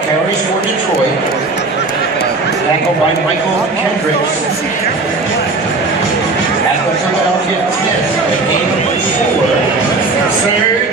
carries for Detroit. Tackled by Michael Kendricks. At the Philadelphia 10, the game 4. Third